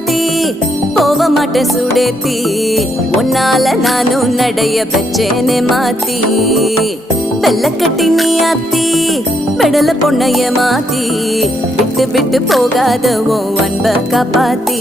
மாத்தி போக மாட்டேன் சுடேத்தி உன்னால நானும் நடைய பெச்சேனே மாத்தி வெள்ளக்கட்டி நீ ஆத்தி பெடல பொண்ணைய மாத்தி விட்டு விட்டு போகாத உன் அன்ப காப்பாத்தி